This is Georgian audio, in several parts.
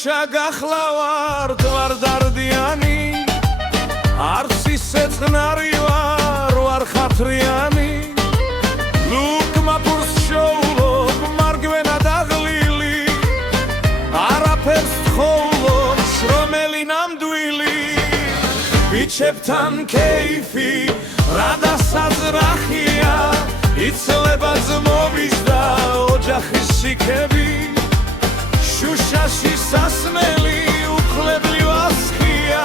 შაგახლავარ ვარდარდიანი არც ისე წყნარი ვარ ხათრიანი ლუკმა ფურს შოულობ მარგვენა დაღლილი არაფერს თხოვლობ შრომელი ნამდვილი ბიჩებთან კეიფი რა დასაძრახია იცლება ძმობის და ოჯახის სიქები შუშაში სასმელი უხლებლი ვასხია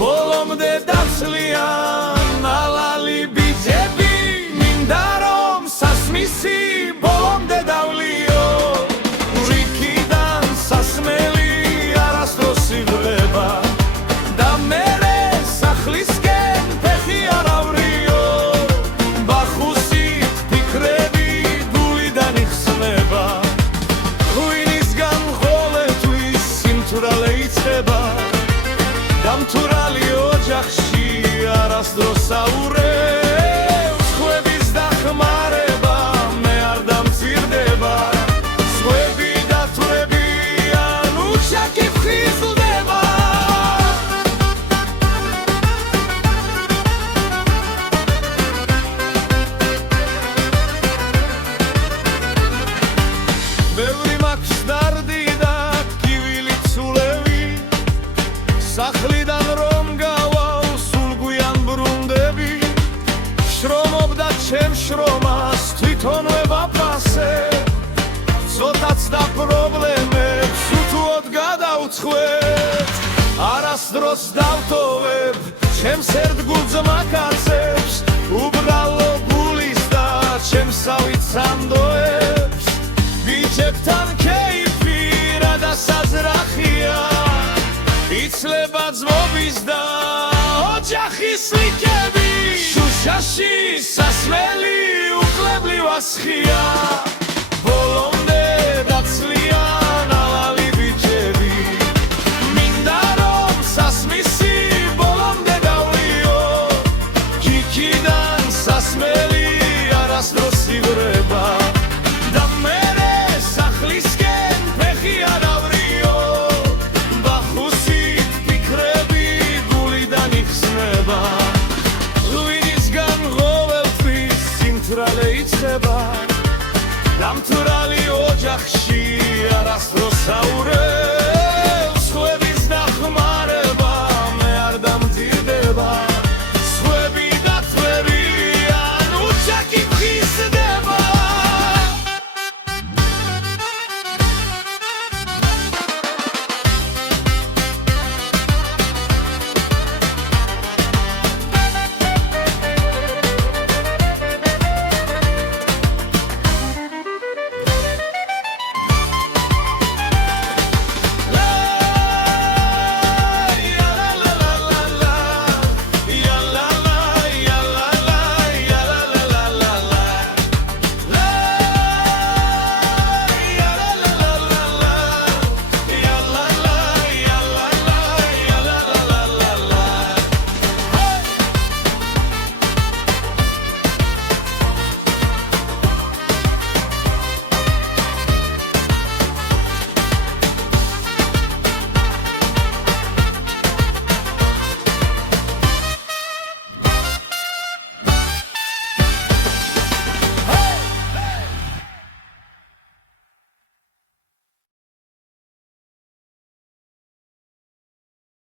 ბოლომდე დაცლიან ალალი ბიჭები მინდა რომ სასმისი ბოლომდე დავლიო რიქიდან სასმელი არასდროს იღლება და მერე სახლისკენ ფეხი არ ავრიო ბახუსით ფიქრები გულიდან იხსნება დამთურალი ოჯახში არასდროს აურევს ხვების დახმარება მე არ დამცირდება სხვები დათვრებიან უჩაკი ფხიზლდება ბევრი მაქვს დარდი და კივილი ცულევი სახლიდან რომ გავალ სულგვიან ბრუნდები შრომობდა ჩემ შრომას თვითონვე ვაფასე ცოტაც და პრობლემებს უთუოდ გადავწყვეტ არასდროს დავტოვებ ჩემს ერთგულძმა კაცებს უბრალო გულის და ჩემსავით სანდოებს ბიჭებთან კეიფი რა დასაძრახია იცლება ძმობის და ოჯახის სიქები შუშაში სასმელი უხლებლი ვასხია ბოლომდე დაცლიან ალალი ბიჭები მინდა რომ სასმისი ბოლომდე დავლიო ჯიქიდან სასმელი არასდროს იღრება და მერე სახლისკენ ფეხი არ ავრიო ღვინისგან ყოველთვის სიმთვრალე იცება დამთვრალი ოჯახში არასდროს აურევს